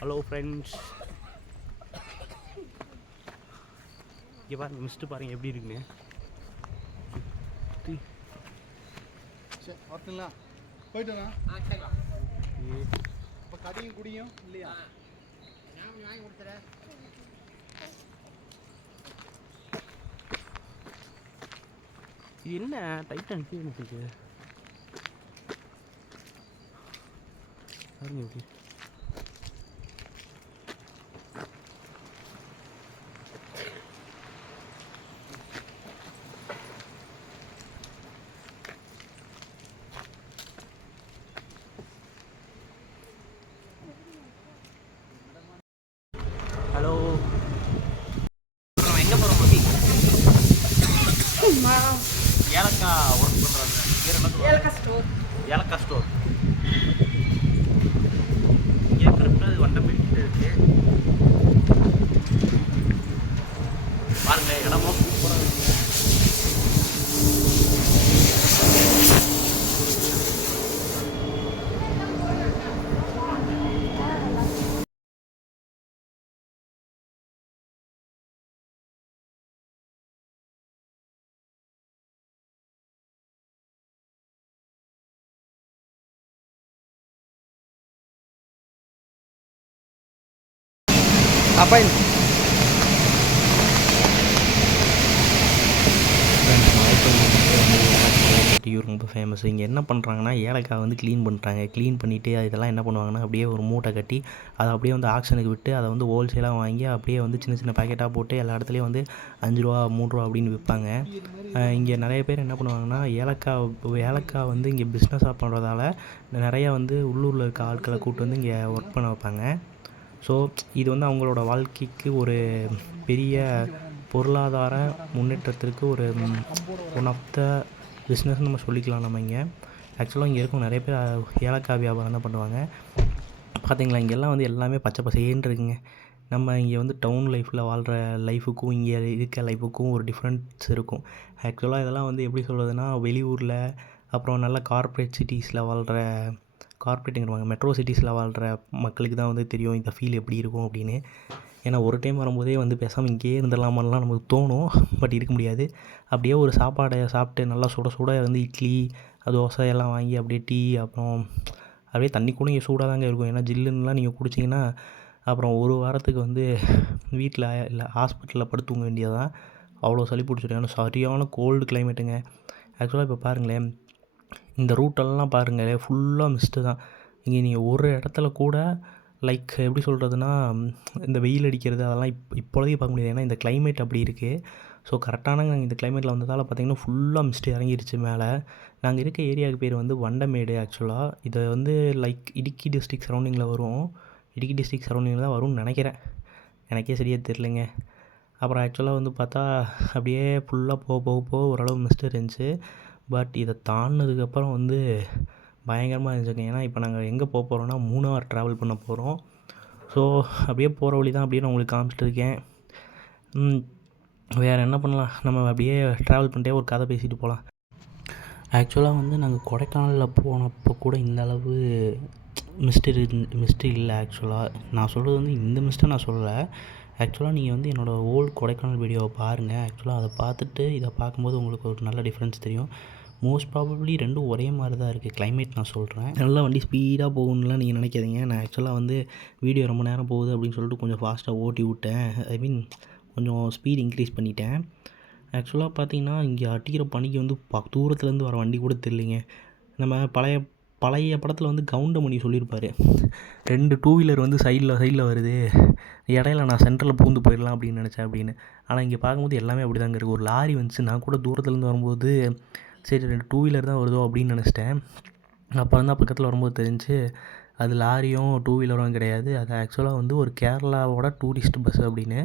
Hello friends இங்கே பாருங்க mist பாருங்க எப்படி இருக்குன்னு. வரட்டுங்களா? போயிட்டு இப்போ கடியும் குடியும் இல்லையா? இது என்ன டைட்டன் கீழே இருக்கு பாருங்க எப்படி ஹலோ எங்கே போகிறோம் மம்மி ஏலக்காய் ஒர்க் பண்ணுறாங்க பேர் என்ன சொல்லுவாங்க? ஏலக்காய் ஸ்டோர் ஏலக்காய் ஸ்டோர் இங்கே இருக்கிறப்ப அது வண்டம்பேட்டில் இருக்கு பாருங்க இடமும் சூப்பராக இருக்கு apa ini? ரொம்ப ஃபேமஸ் இங்கே என்ன பண்ணுறாங்கன்னா ஏலக்காய் வந்து க்ளீன் பண்ணுறாங்க க்ளீன் பண்ணிவிட்டு இதெல்லாம் என்ன பண்ணுவாங்கன்னா அப்படியே ஒரு மூட்டை கட்டி அதை அப்படியே வந்து ஆக்ஷனுக்கு விட்டு அதை வந்து ஹோல்சேலாக வாங்கி அப்படியே வந்து சின்ன சின்ன பேக்கெட்டாக போட்டு எல்லா இடத்துலையும் வந்து அஞ்சு ரூபா மூணு ரூபா அப்படின்னு விற்பாங்க. இங்கே நிறைய பேர் என்ன பண்ணுவாங்கன்னா ஏலக்காய் ஏலக்காய் வந்து இங்கே பிஸ்னஸாக பண்ணுறதால நிறையா வந்து உள்ளூரில் இருக்க ஆட்களை கூப்பிட்டு வந்து இங்கே ஒர்க் பண்ண வைப்பாங்க. ஸோ இது வந்து அவங்களோட வாழ்க்கைக்கு ஒரு பெரிய பொருளாதார முன்னேற்றத்திற்கு ஒரு ஒன் ஆஃப் த பிஸ்னஸ்னு நம்ம சொல்லிக்கலாம் நம்ம இங்கே. ஆக்சுவலாக இங்கே இருக்கும் நிறைய பேர் ஏலக்காய் வியாபாரம் தான் பண்ணுவாங்க. பார்த்தீங்களா இங்கெல்லாம் வந்து எல்லாமே பச்சை பசேன்னு இருக்குங்க. நம்ம இங்கே வந்து டவுன் லைஃப்பில் வாழ்கிற லைஃபுக்கும் இங்கே இருக்க லைஃபுக்கும் ஒரு டிஃப்ரென்ஸ் இருக்கும். ஆக்சுவலாக இதெல்லாம் வந்து எப்படி சொல்கிறதுனா வெளியூரில் அப்புறம் நல்ல கார்ப்பரேட் சிட்டிஸில் வாழ்கிற கார்ப்பரேட்டுங்கிறவாங்க மெட்ரோ சிட்டிஸில் வாழ்கிற மக்களுக்கு தான் வந்து தெரியும் இந்த ஃபீல் எப்படி இருக்கும் அப்படின்னு. ஏன்னா ஒரு டைம் வரும்போதே வந்து பேசாமல் இங்கேயே இருந்துடலாமான்லாம் நமக்கு தோணும் பட் இருக்க முடியாது. அப்படியே ஒரு சாப்பாடை சாப்பிட்டு நல்லா சுட சுட வந்து இட்லி தோசை எல்லாம் வாங்கி அப்படியே டீ அப்புறம் அப்படியே தண்ணி கூட இங்கே சூடாக தாங்க இருக்கும். ஏன்னா ஜில்லுன்னுலாம் நீங்கள் குடிச்சிங்கன்னா அப்புறம் ஒரு வாரத்துக்கு வந்து வீட்டில் இல்லை ஹாஸ்பிட்டலில் படுத்துங்க வேண்டியதான் அவ்வளோ சளி பிடிச்சிடும். ஏன்னா சரியான கோல்டு கிளைமேட்டுங்க ஆக்சுவலாக இப்போ பாருங்களேன் இந்த ரூட்டெல்லாம் பாருங்களேன் ஃபுல்லாக மிஸ்ட்டு தான். இங்கே நீங்கள் ஒரு இடத்துல கூட லைக் எப்படி சொல்கிறதுனா இந்த வெயில் அடிக்கிறது அதெல்லாம் இப் இப்போதைக்கு பார்க்க முடியாது. ஏன்னா இந்த கிளைமேட் அப்படி இருக்குது ஸோ கரெக்டான இந்த கிளைமேட்டில் வந்ததால் பார்த்தீங்கன்னா ஃபுல்லாக மிஸ்ட்டு இறங்கிருச்சு மேலே. நாங்கள் இருக்க ஏரியாவுக்கு பேர் வந்து வண்டமேடு ஆக்சுவலாக இதை வந்து லைக் இடுக்கி டிஸ்ட்ரிக்ட் சரௌண்டிங்கில் வரும். இடுக்கி டிஸ்ட்ரிக்ட் சரௌண்டிங்கில் தான் வரும்னு நினைக்கிறேன். எனக்கே சரியாக தெரிலங்க அப்புறம் ஆக்சுவலாக வந்து பார்த்தா அப்படியே ஃபுல்லாக போக போக போக ஓரளவு மிஸ்ட் இருந்துச்சு. பட் இதை தாண்டினதுக்கப்புறம் வந்து பயங்கரமாக இருந்துச்சுங்க. ஏன்னா இப்போ நாங்கள் எங்கே போக போகிறோன்னா மூணார் ட்ராவல் பண்ண போகிறோம் ஸோ அப்படியே போகிற வழி தான் அப்படியே நான் உங்களுக்கு காமிச்சிட்டு இருக்கேன். வேறு என்ன பண்ணலாம்? நம்ம அப்படியே ட்ராவல் பண்ணிட்டே ஒரு கதை பேசிட்டு போகலாம் ஆக்சுவலாக வந்து நாங்கள் கொடைக்கானலில் போனப்போ கூட இந்த அளவு மிஸ்டர் மிஸ்டர் இல்லை ஆக்சுவலாக நான் சொல்கிறது வந்து இந்த மிஸ்டை நான் சொல்லலை. ஆக்சுவலாக நீங்கள் வந்து என்னோடய ஓல்டு கொடைக்கானல் வீடியோவை பாருங்கள் ஆக்சுவலாக அதை பார்த்துட்டு இதை பார்க்கும்போது உங்களுக்கு ஒரு நல்ல டிஃப்ரென்ஸ் தெரியும். மோஸ்ட் ப்ராபப்ளி ரெண்டும் ஒரே மாதிரி தான் இருக்குது கிளைமேட் நான் சொல்கிறேன் நல்லா வண்டி ஸ்பீடாக போகணுன்னுலாம் நீங்கள் நினைக்காதீங்க. நான் ஆக்சுவலாக வந்து வீடியோ ரொம்ப நேரம் போகுது அப்படின்னு சொல்லிட்டு கொஞ்சம் ஃபாஸ்ட்டாக ஓட்டி விட்டேன். ஐ மீன் கொஞ்சம் ஸ்பீட் இன்க்ரீஸ் பண்ணிட்டேன். ஆக்சுவலாக பார்த்தீங்கன்னா இங்கே அடிக்கிற பனிக்கு வந்து ப தூரத்துலேருந்து வர வண்டி கூட தெரியலைங்க. நம்ம பழைய பழைய படத்தில் வந்து கவுண்டமணி சொல்லியிருப்பார். ரெண்டு டூ வீலர் வந்து சைடில் சைடில் வருது. இடையில நான் சென்டரில் பூந்து போயிடலாம் அப்படின்னு நினச்சேன் அப்படின்னு. ஆனால் இங்கே பார்க்கும்போது எல்லாமே அப்படி தாங்க இருக்குது ஒரு லாரி வந்துச்சு நான் கூட தூரத்துலேருந்து வரும்போது சரி ரெண்டு டூ வீலர் தான் வருதோ அப்படின்னு நினச்சிட்டேன். அப்புறம் தான் பக்கத்தில் வரும்போது தெரிஞ்சு அது லாரியும் டூ வீலரும் கிடையாது. அது ஆக்சுவலாக வந்து ஒரு கேரளாவோட டூரிஸ்ட் பஸ் அப்படின்னு.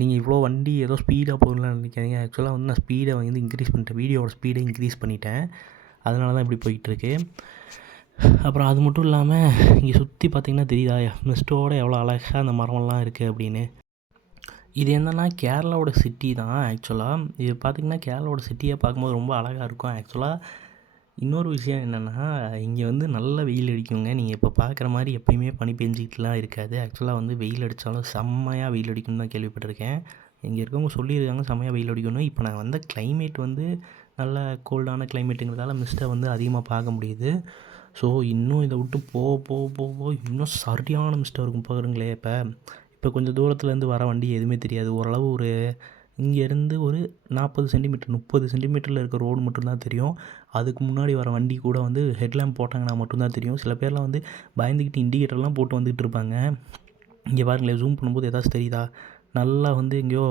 நீங்கள் இவ்வளோ வண்டி ஏதோ ஸ்பீடாக போகணும்னு நினைக்காதீங்க. ஆக்சுவலாக வந்து நான் ஸ்பீடை வந்து இன்க்ரீஸ் பண்ணிட்டேன். வீடியோவோட ஸ்பீடை இன்க்ரீஸ் பண்ணிட்டேன். அதனால தான் இப்படி போயிட்டுருக்கு அப்புறம் அது மட்டும் இல்லாமல் இங்கே சுற்றி பார்த்திங்கன்னா தெரியுதா மிஸ்டோட எவ்வளோ அழகாக அந்த மரமெல்லாம் இருக்குது அப்படின்னு. இது என்னென்னா கேரளாவோட சிட்டி தான் ஆக்சுவலாக இது பார்த்திங்கன்னா கேரளாவோட சிட்டியை பார்க்கும்போது ரொம்ப அழகாக இருக்கும். ஆக்சுவலாக இன்னொரு விஷயம் என்னென்னா இங்கே வந்து நல்ல வெயில் அடிக்குங்க. நீங்கள் இப்போ பார்க்குற மாதிரி எப்பயுமே பனி பெஞ்சிக்கிட்டுலாம் இருக்காது. ஆக்சுவலாக வந்து வெயில் அடித்தாலும் செம்மையாக வெயில் அடிக்கும்னு தான் கேள்விப்பட்டிருக்கேன். இங்கே இருக்கவங்க சொல்லியிருக்காங்க செம்மையாக வெயில் அடிக்கணும் இப்போ நான் வந்த கிளைமேட் வந்து நல்ல கோல்டான கிளைமேட்டுங்கிறதால மிஸ்ட்டை வந்து அதிகமாக பார்க்க முடியுது. ஸோ இன்னும் இதை விட்டு போக போக போக போக இன்னும் சரியான மிஸ்டாக இருக்கும் பாருங்களே இப்போ. இப்போ கொஞ்சம் தூரத்துலேருந்து வர வண்டி எதுவுமே தெரியாது. ஓரளவு ஒரு இங்கேருந்து ஒரு நாற்பது சென்டிமீட்டர் முப்பது சென்டிமீட்டரில் இருக்க ரோடு மட்டும்தான் தெரியும். அதுக்கு முன்னாடி வர வண்டி கூட வந்து ஹெட்லாம்ப் போட்டாங்கன்னா மட்டும்தான் தெரியும். சில பேர்லாம் வந்து பயந்துக்கிட்டு இண்டிகேட்டர்லாம் போட்டு வந்துகிட்டு இருப்பாங்க. இங்கே பாருங்களேன் ஜூம் பண்ணும்போது ஏதாச்சும் தெரியுதா? நல்லா வந்து எங்கேயோ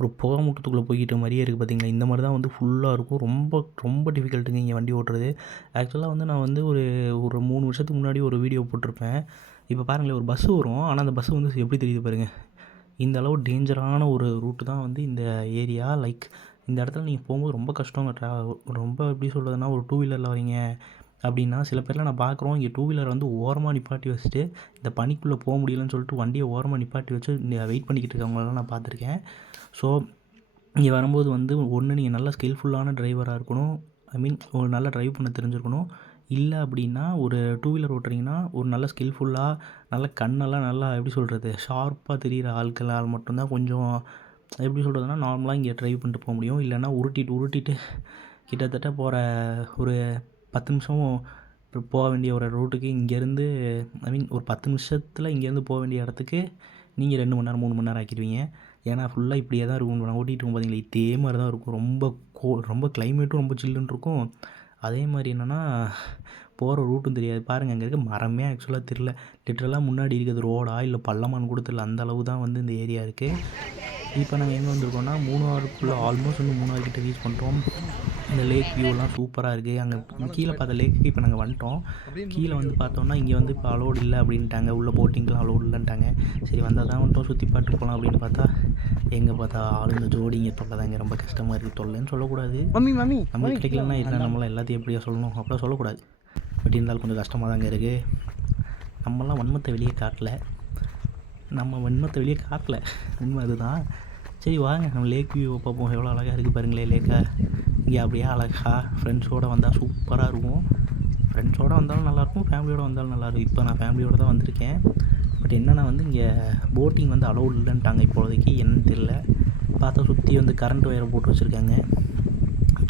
ஒரு புகை மூட்டத்துக்குள்ளே போய்கிட்ட மாதிரியே இருக்குது பார்த்தீங்களா? இந்த மாதிரி தான் வந்து ஃபுல்லாக இருக்கும். ரொம்ப ரொம்ப டிஃபிகல்ட்டுங்க இங்கே வண்டி ஓட்டுறது. ஆக்சுவலாக வந்து நான் வந்து ஒரு ஒரு மூணு வருஷத்துக்கு முன்னாடி ஒரு வீடியோ போட்டிருப்பேன். இப்போ பாருங்களேன் ஒரு பஸ்ஸு வரும். ஆனால் அந்த பஸ்ஸு வந்து எப்படி தெரியுது பாருங்கள் இந்த அளவு டேஞ்சரான ஒரு ரூட்டு தான் வந்து இந்த ஏரியா லைக் இந்த இடத்துல நீங்கள் போகும்போது ரொம்ப கஷ்டங்க. ட்ரா ரொம்ப எப்படி சொல்கிறதுனா ஒரு டூ வீலரில் வரீங்க அப்படின்னா சில பேர்லாம் நான் பார்க்குறோம் இங்கே டூ வீலர் வந்து ஓரமாக நிப்பாட்டி வச்சுட்டு இந்த பனிக்குள்ளே போக முடியலன்னு சொல்லிட்டு வண்டியை ஓரமாக நிப்பாட்டி வச்சு வெயிட் பண்ணிக்கிட்டு இருக்கவங்களெல்லாம் நான் பார்த்துருக்கேன். ஸோ இங்கே வரும்போது வந்து ஒன்று நீங்கள் நல்ல ஸ்கில்ஃபுல்லான டிரைவராக இருக்கணும். ஐ மீன் ஒரு நல்ல டிரைவ் பண்ண தெரிஞ்சிருக்கணும். இல்லை அப்படின்னா ஒரு டூ வீலர் ஓட்டுறீங்கன்னா ஒரு நல்ல ஸ்கில்ஃபுல்லாக நல்ல கண்ணெல்லாம் நல்லா எப்படி சொல்கிறது ஷார்ப்பாக தெரிகிற ஆட்களால் மட்டும்தான் கொஞ்சம் எப்படி சொல்கிறதுனா நார்மலாக இங்கே ட்ரைவ் பண்ணிட்டு போக முடியும். இல்லைன்னா உருட்டிட்டு உருட்டிட்டு கிட்டத்தட்ட போகிற ஒரு பத்து நிமிஷம் போக வேண்டிய ஒரு ரூட்டுக்கு இங்கேருந்து ஐ மீன் ஒரு பத்து நிமிஷத்தில் இங்கேருந்து போக வேண்டிய இடத்துக்கு நீங்கள் ரெண்டு மணி நேரம் மூணு மணி நேரம் ஆக்கிடுவீங்க. ஏன்னா ஃபுல்லாக இப்படியே தான் இருக்கும். நான் ஓட்டிகிட்டு இருக்கும் பார்த்தீங்களா இதே மாதிரி தான் இருக்கும். ரொம்ப கோ ரொம்ப கிளைமேட்டும் ரொம்ப சில்லுன்னு இருக்கும். அதே மாதிரி என்னென்னா போகிற ரூட்டும் தெரியாது. பாருங்கள் அங்கே இருக்க மரமே ஆக்சுவலாக தெரில லிட்ரலாக முன்னாடி இருக்கிறது ரோடா இல்லை பள்ளமான்னு கூட தெரில அந்த அளவு தான் வந்து இந்த ஏரியா இருக்குது இப்போ நாங்கள் எங்கே வந்திருக்கோம்னா மூணாறுக்குள்ளே ஆல்மோஸ்ட் வந்து மூணாறு கிட்ட ரீச் பண்ணுறோம் இந்த லேக் வியூலாம் சூப்பராக இருக்குது அங்கே கீழே பார்த்த லேக்குக்கு இப்போ நாங்கள் வந்துட்டோம். கீழே வந்து பார்த்தோம்னா இங்கே வந்து இப்போ அலோடு இல்லை அப்படின்ட்டாங்க. உள்ள போட்டிங்லாம் அலோடு இல்லைன்ட்டாங்க. சரி வந்தால் தான் வந்துட்டோம். சுற்றி பார்த்துட்டு போகலாம் அப்படின்னு பார்த்தா எங்கே பார்த்தா ஆளுங்க ஜோடிங்க தொல்லை தாங்க ரொம்ப கஷ்டமாக இருக்குது தொல்லைன்னு சொல்லக்கூடாது. மம்மி மம்மி நம்ம கிடைக்கலன்னா இல்லை நம்மளாம் எல்லாத்தையும் எப்படியா சொல்லணும். அப்படிலாம் சொல்லக்கூடாது. பட் இருந்தாலும் கொஞ்சம் கஷ்டமாக தாங்க இருக்குது நம்மலாம் வன்மத்தை வெளியே காட்டல. நம்ம வன்மத்தை வெளியே காட்டல. உண்மை அதுதான். சரி வாங்க. நம்ம லேக் வியூவை பார்ப்போம் எவ்வளோ அழகாக இருக்குது பாருங்களேன் லேக்கை இங்கே அப்படியே அழகாக ஃப்ரெண்ட்ஸோடு வந்தால் சூப்பராக இருக்கும். ஃப்ரெண்ட்ஸோடு வந்தாலும் நல்லாயிருக்கும் ஃபேமிலியோடு வந்தாலும் நல்லாயிருக்கும். இப்போ நான் ஃபேமிலியோடு தான் வந்திருக்கேன். பட் என்னென்னா வந்து இங்கே போட்டிங் வந்து அலௌட் இல்லைன்ட்டாங்க இப்போதைக்கு. என்னன்னு தெரில பார்த்தா சுற்றி வந்து கரண்ட் ஒயரை போட்டு வச்சுருக்காங்க.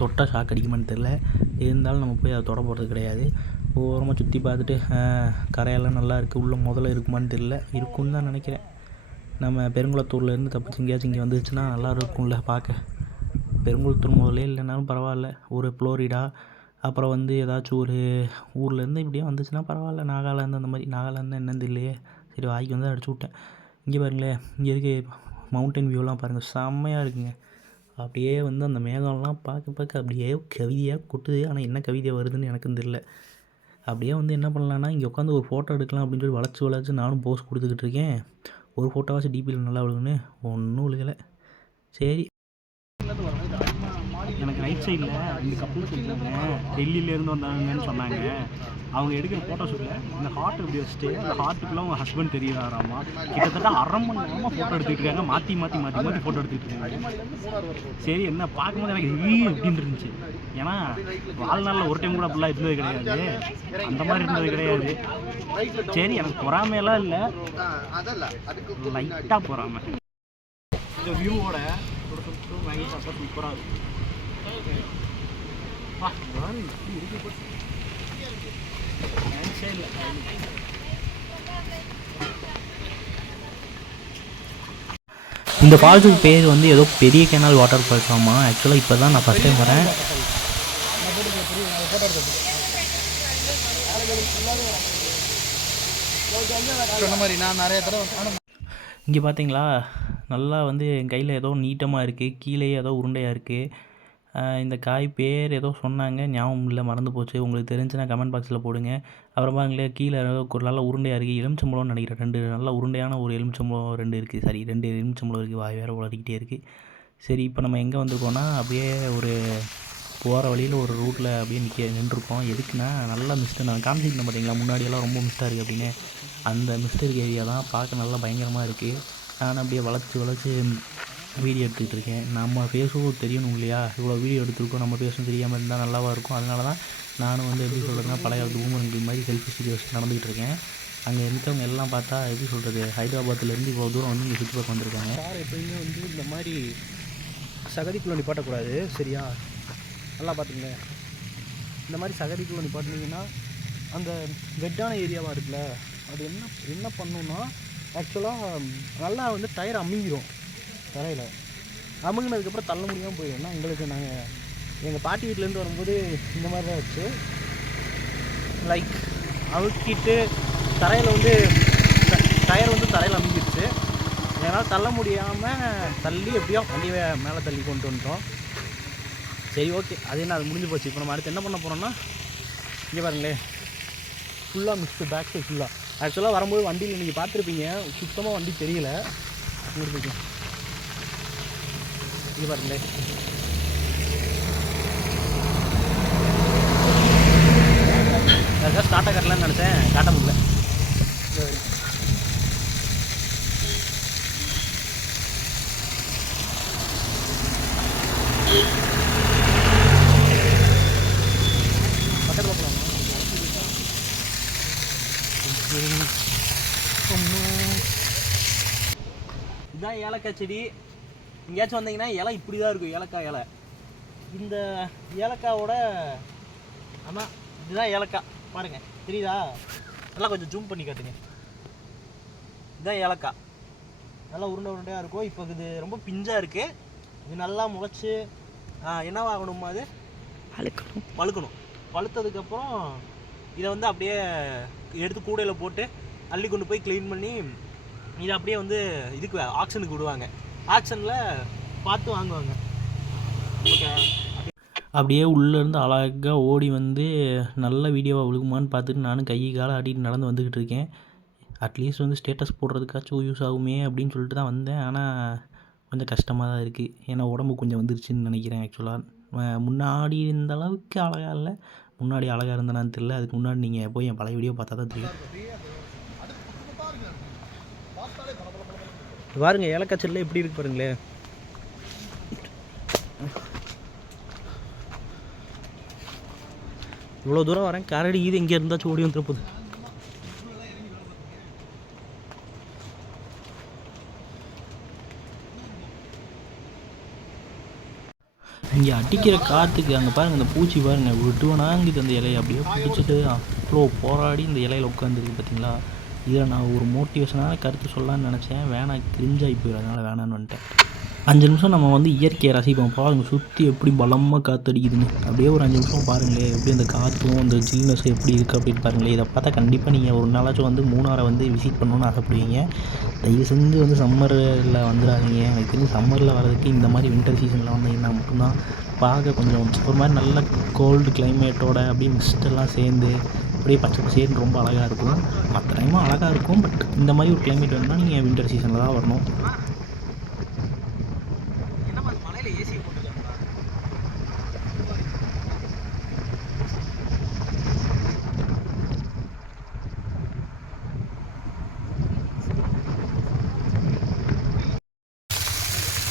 தொட்டால் ஷாக் அடிக்குமான்னு தெரில இருந்தாலும் நம்ம போய் அதை தொட போகிறது கிடையாது. ஓரமாக சுற்றி பார்த்துட்டு கரையெல்லாம் நல்லா இருக்குது உள்ளே முதல்ல இருக்குமான்னு தெரில இருக்குன்னு தான் நினைக்கிறேன். நம்ம பெருங்குளத்தூர்லேருந்து தப்பிச்சு எங்கேயாச்சும் இங்கே வந்துச்சுன்னா நல்லா இருக்கும்ல பார்க்க. பெருங்குளத்தூர் முதல்ல இல்லைனாலும் பரவாயில்ல. ஒரு ஃப்ளோரிடா அப்புறம் வந்து ஏதாச்சும் ஒரு ஊர்லேருந்து இப்படியே வந்துச்சுன்னா பரவாயில்ல. நாகாலாந்து அந்த மாதிரி நாகாலாந்து என்னன்னு தெரியலையே. சரி வாய்க்கு வந்து அடிச்சு விட்டேன். இங்கே பாருங்களேன் இங்கே இருக்க மவுண்டன் வியூலாம் பாருங்கள் செம்மையாக இருக்குங்க. அப்படியே வந்து அந்த மேகம்லாம் பார்க்க பார்க்க அப்படியே கவிதையாக கொட்டுது. ஆனால் என்ன கவிதை வருதுன்னு எனக்கும் தெரில அப்படியே வந்து என்ன பண்ணலான்னா இங்கே உட்காந்து ஒரு ஃபோட்டோ எடுக்கலாம் அப்படின்னு சொல்லி வளைச்சி வளைச்சி நானும் போஸ் கொடுத்துக்கிட்டு இருக்கேன். ஒரு ஃபோட்டோவாச்சும் டிபியில் நல்லா விழுகுன்னு. ஒன்றும் விழுகலை. சரி. எனக்கு ரைட் சைடில் இந்த கப்பல்ஸ் இருக்காங்க டெல்லியிலேருந்து வந்தாங்கன்னு சொன்னாங்க. அவங்க எடுக்கிற ஃபோட்டோஷூட்டில் இந்த ஹார்ட் இப்படி வச்சுட்டு அந்த ஹார்ட்டுக்குள்ள அவங்க ஹஸ்பண்ட் தெரியுறாராமா? கிட்டத்தட்ட அரை மணி நேரமாக ஃபோட்டோ எடுத்துக்கிட்டு இருக்காங்க. மாற்றி மாற்றி மாற்றி மாற்றி ஃபோட்டோ எடுத்துக்கிட்டு இருக்காங்க சரி என்ன பார்க்கும்போது எனக்கு ஈ அப்படின்னு இருந்துச்சு. ஏன்னா வாழ்நாளில் ஒரு டைம் கூட அப்படிலாம் இருந்தது கிடையாது. அந்த மாதிரி இருந்தது கிடையாது. சரி எனக்கு பொறாமையெல்லாம் இல்லை. அதல்ல. அதுக்கு லைட்டாக பொறாமை. இந்த வியூவோட வாங்கி சாப்பிட்டா சூப்பராக இருக்கும். இந்த ஃபால்ஸுக்கு பேர் வந்து ஏதோ பெரிய கேனால் வாட்டர் ஃபால்ஸ் ஆமா. ஆக்சுவலாக இப்போ தான் நான் ஃபஸ்ட் டைம் வரேன். சொன்ன மாதிரி நான் நிறைய தடவை இங்கே பார்த்தீங்களா நல்லா வந்து என் கையில் ஏதோ நீட்டமாக இருக்குது கீழே ஏதோ உருண்டையாக இருக்குது இந்த காய் பேர் ஏதோ சொன்னாங்க ஞாபகம் இல்லை மறந்து போச்சு. உங்களுக்கு தெரிஞ்சுன்னா கமெண்ட் பாக்ஸில் போடுங்க. அப்புறமா எங்களே கீழே ஏதோ ஒரு நல்ல உருண்டையாக இருக்குது எலுமிச்சம்பழம்னு நினைக்கிறேன். ரெண்டு நல்ல உருண்டையான ஒரு எலுமிச்சம்பழம் ரெண்டு இருக்குது சரி ரெண்டு எலுமிச்சம்பழம் இருக்குது வாய் வேறு உளறிக்கிட்டே இருக்குது சரி இப்போ நம்ம எங்கே வந்திருக்கோன்னா அப்படியே ஒரு போகிற வழியில் ஒரு ரூட்டில் அப்படியே நிற்க நின்றுருக்கோம். எதுக்குன்னா நல்லா மிஸ்ட்டு நான் காமிச்சிருந்தேன் பார்த்தீங்களா முன்னாடியெல்லாம் ரொம்ப மிஸ்ட்டாக இருக்குது அப்படின்னு. அந்த மிஸ்ட் ஏரியா தான் பார்க்க நல்லா பயங்கரமாக இருக்குது நான் அப்படியே வளர்த்து வளர்த்து வீடியோ எடுத்துக்கிட்டு இருக்கேன். நம்ம ஃபேஸும் தெரியணும் இல்லையா? இவ்வளோ வீடியோ எடுத்திருக்கோம். நம்ம ஃபேஸும் தெரியாமல் இருந்தால் நல்லாவா இருக்கும்? அதனால தான் நானும் வந்து எப்படி சொல்கிறதுனா பழைய காலத்து மாதிரி செல்ஃபி ஸ்டுடியோஸ் நடந்துகிட்டு இருக்கேன். அங்கே இருக்கவங்க எல்லாம் பார்த்தா எப்படி சொல்கிறது ஹைதராபாத்துலேருந்து இவ்வளோ தூரம் வந்து இங்கே சுற்றி பார்க்க வந்திருக்காங்க. சார் எப்பயுமே வந்து இந்த மாதிரி சகதிக்குள்ளே நிப்பாட்டக்கூடாது. சரியா? நல்லா பார்த்துங்க இந்த மாதிரி சகதிக்குள்ளே நிப்பாட்டினீங்கன்னா அந்த வெட்டான ஏரியாவாக இருக்குல்ல? அது என்ன என்ன பண்ணுன்னா ஆக்சுவலாக நல்லா வந்து டயர் அமுங்கிடும் தரையில். அமுங்கினதுக்கப்புறம் தள்ள முடியாமல் போயிடும் எங்களுக்கு நாங்கள் எங்கள் பாட்டி வீட்டிலேருந்து வரும்போது இந்த மாதிரி தான் வச்சு லைக் அமுக்கிட்டு தரையில் வந்து டயர் வந்து தரையில் அமுங்கிடுச்சு என்னால் தள்ள முடியாமல் தள்ளி எப்படியோ வண்டியை மேலே தள்ளி கொண்டு வந்துட்டோம். சரி ஓகே அது என்ன அது முடிஞ்சு போச்சு. இப்போ நம்ம அடுத்து என்ன பண்ண போகிறோம்னா இங்கே பாருங்களேன். ஃபுல்லாக மிக்ஸ்டு பேக் சைட் ஃபுல்லாக ஆக்சுவலாக வரும்போது வண்டியில் நீங்கள் பார்த்துருப்பீங்க. சுத்தமாக வண்டி தெரியல. இங்கே இது பாருங்களேன் யாருக்கா ஸ்டார்ட்டாக கட்டலான்னு நினச்சேன். காட்ட முடியல இங்க பாருங்க. பக்கத்தில் போகலாமா இதுதான் ஏலக்காய் செடி. எங்கேயாச்சும் வந்தீங்கன்னா இலை இப்படி தான் இருக்கும் ஏலக்காய் இலை. இந்த ஏலக்காவோட ஆமாம் இதுதான் ஏலக்காய். பாருங்க தெரியுதா? நல்லா கொஞ்சம் ஜூம் பண்ணி காட்டுங்க. இதுதான் ஏலக்காய். நல்லா உருண்டை உருண்டையாக இருக்கும். இப்போ இது ரொம்ப பிஞ்சாக இருக்குது இது நல்லா முளைச்சி என்னவாகணுமா அது? அழுக்கணும். பழுக்கணும். பழுத்ததுக்கப்புறம் இதை வந்து அப்படியே எடுத்து கூடையில் போட்டு அள்ளி கொண்டு போய் க்ளீன் பண்ணி இதை அப்படியே வந்து இதுக்கு ஆக்ஷனுக்கு விடுவாங்க. ஆக்ஷனில் பார்த்து வாங்குவாங்க. ஓகே அப்படியே உள்ளேருந்து அழகாக ஓடி வந்து நல்ல வீடியோவாக விழுகுமான்னு பார்த்துட்டு நானும் கை காலை ஆட்டிட்டு நடந்து வந்துக்கிட்டு இருக்கேன். அட்லீஸ்ட் வந்து ஸ்டேட்டஸ் போடுறதுக்காச்சும் யூஸ் ஆகுமே அப்படின்னு சொல்லிட்டு தான் வந்தேன். ஆனால் கொஞ்சம் கஷ்டமாக தான் இருக்குது ஏன்னா உடம்பு கொஞ்சம் வந்துருச்சுன்னு நினைக்கிறேன் ஆக்சுவலாக முன்னாடி இருந்த அளவுக்கு அழகாக இல்லை. முன்னாடி அழகாக இருந்தேனான்னு தெரியல. அதுக்கு முன்னாடி நீங்கள் போய் என் பழைய வீடியோ பார்த்தா தான் தெரியும் பாருங்க ஏலக்காய் எப்படி இருக்கு பாருங்களேன் இவ்வளோ தூரம் வரேன். கரடி இது இங்கே இருந்தாச்சும் ஓடி வந்துட போகுது இங்கே அடிக்கிற காற்றுக்கு அங்கே பாருங்கள் இந்த பூச்சி பாருங்கள் விட்டுவனாங்குது அந்த இலையை அப்படியே பிடிச்சிட்டு அவ்வளோ போராடி இந்த இலையில உட்காந்துருக்கு பார்த்தீங்களா இதில் நான் ஒரு மோட்டிவேஷனான கருத்து சொல்லலான்னு நினச்சேன். வேணாம் கிரிஞ்சாகி போயிடும் அதனால் வேணான்னு வந்துட்டேன். அஞ்சு நிமிஷம் நம்ம வந்து இயற்கையை ரசிப்போம். பாருங்க சுற்றி எப்படி பலமாக காற்றடிக்குதுன்னு அப்படியே ஒரு அஞ்சு நிமிஷம் பாருங்களேன் எப்படி அந்த காற்றும் அந்த ஜில்னஸ் எப்படி இருக்குது அப்படின்னு பாருங்களேன் இதை பார்த்தா கண்டிப்பாக நீங்கள் ஒரு நாளாச்சும் வந்து மூணாரை வந்து விசிட் பண்ணணும்னு ஆசைப்படுவீங்க. தயவு செஞ்சு வந்து சம்மரில் வந்துடாதீங்க. எனக்கு தெரிஞ்சு சம்மரில் வர்றதுக்கு இந்த மாதிரி வின்டர் சீசனில் வந்தீங்கன்னா மட்டும்தான் பார்க்க கொஞ்சம் ஒரு மாதிரி நல்ல கோல்டு கிளைமேட்டோட அப்படியே மிஸ்டெல்லாம் சேர்ந்து அப்படியே பச்சை பசேர்னு ரொம்ப அழகாக இருக்கும். மற்ற டைமும் அழகாக இருக்கும். பட் இந்த மாதிரி ஒரு கிளைமேட் வேணும்னா நீங்கள் வின்டர் சீசனில் தான் வரணும்.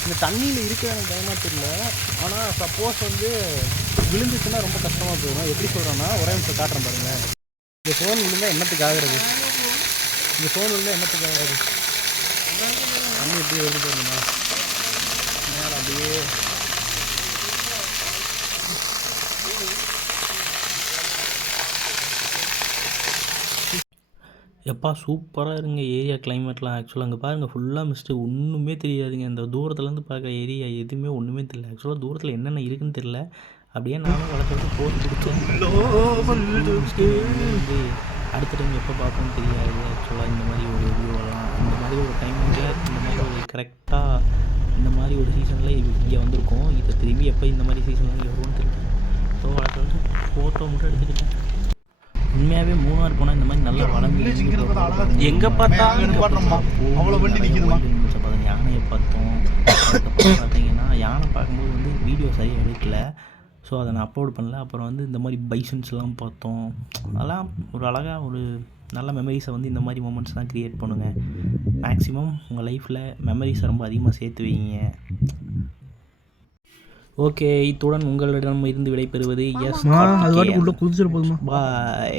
இந்த தண்ணியில் இருக்க எனக்கு பயமாக தெரியல. ஆனால் சப்போஸ் வந்து விழுந்துச்சுன்னா ரொம்ப கஷ்டமாக போயிடும் எப்படி சொல்கிறேன்னா ஒரே நிமிஷம் காட்டுறேன் பாருங்கள் இந்த ஃபோன் விழுந்தால் என்னத்துக்கு ஆகுறது? இந்த ஃபோன் விழுந்தால் என்னத்துக்கு ஆகுறது? தண்ணி எப்படி வருது போகணுமா மேலே அப்படியே எப்பா சூப்பராக இருங்க ஏரியா கிளைமேட்லாம் ஆக்சுவலாக அங்கே பாருங்கள் ஃபுல்லாக மிஸ்ட்டு ஒன்றுமே தெரியாதுங்க. இந்த தூரத்துலேருந்து பார்க்குற ஏரியா எதுவுமே ஒன்றுமே தெரியல. ஆக்சுவலாக தூரத்தில் என்னென்ன இருக்குன்னு தெரியல. அப்படியே நானும் வளர்த்துட்டு போட்டு பிடிச்சேன் அடுத்த டைம் எப்போ பார்ப்போம்னு தெரியாது. ஆக்சுவலாக இந்த மாதிரி ஒரு வியூவெல்லாம் இந்த மாதிரி ஒரு டைமில் இந்த மாதிரி ஒரு கரெக்டாக இந்த மாதிரி ஒரு சீசனில் இங்கே வந்திருக்கோம். இதை திரும்பி எப்போ இந்த மாதிரி சீசனில் இங்கே தெரியல. ஸோ வளர்த்து ஃபோட்டோ மட்டும் எடுத்துக்கிட்டேன் உண்மையாகவே மூணார் போனால் இந்த மாதிரி நல்லா வளர்ந்து எங்கே பார்த்தாலும் அவ்வளோ வண்டி நிக்குதுமா? பார்த்தோம் யானையை பார்த்தோம். பார்த்தீங்கன்னா யானை பார்க்கும்போது வந்து வீடியோ சரியாக எடுக்கல. ஸோ அதை நான் அப்லோட் பண்ணல. அப்புறம் வந்து இந்த மாதிரி பைசன்ஸ்லாம் பார்த்தோம். அதெல்லாம் ஒரு அழகாக ஒரு நல்ல மெமரிஸை வந்து இந்த மாதிரி மூமெண்ட்ஸ் தான் க்ரியேட் பண்ணுங்கள் மேக்ஸிமம் உங்கள் லைஃப்பில் மெமரிஸை ரொம்ப அதிகமாக சேர்த்து வைங்க. ஓகே இத்துடன் உங்களிடம் இருந்து விடைபெறுவது எஸ் அது வாட்டுக்கு உள்ள குதிச்சிட போதுமா? பாய்